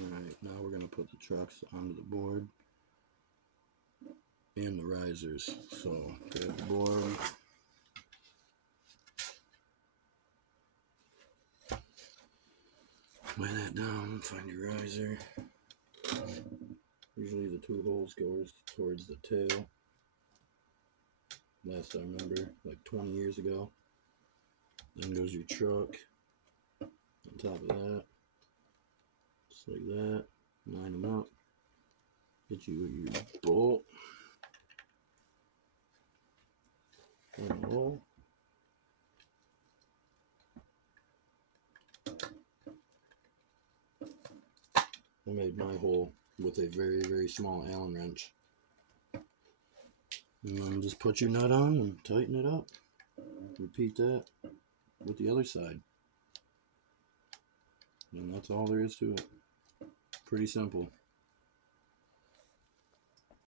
Alright, now we're going to put the trucks onto the board and the risers. So, grab the board. Lay that down, find your riser. Usually the 2 holes goes towards the tail. Last I remember, like 20 years ago. Then goes your truck. On top of that. Just like that. Line them up. Get you your bolt. Find the hole. I made my hole with a very, very small Allen wrench. And then just put your nut on and tighten it up. Repeat that with the other side. And that's all there is to it. Pretty simple.